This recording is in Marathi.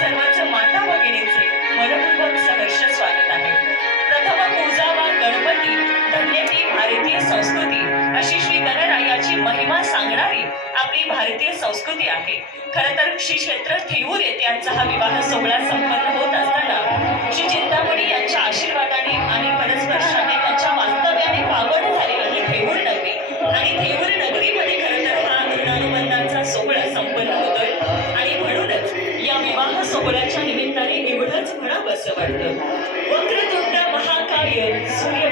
सर्वच माता भगिनींचे मनपूर्वक सहर्ष स्वागत आहे. प्रथम पूजावा गणपती, धन्य ती भारतीय संस्कृती अशी श्री गणरायाची महिमा सांगणारी आपली भारतीय संस्कृती आहे. खरं तर श्री क्षेत्र थेऊर येथे आजचा हा विवाह सोहळा संपन्न होत असताना श्री चिंतामणी यांच्या आशीर्वादाने आणि परस्पर्शाने त्यांच्या वास्तव्याने पावन झालेली ही थेऊर नगरी आणि थेऊर नगरीमध्ये खरं तर हा ऋणानुबंधाचा सोहळा संपन्न होतोय आणि म्हणूनच या विवाह सोहळ्याच्या निमित्ताने एवढंच म्हणावं असं वाटतं. वक्रतुंड महाकाय सूर्य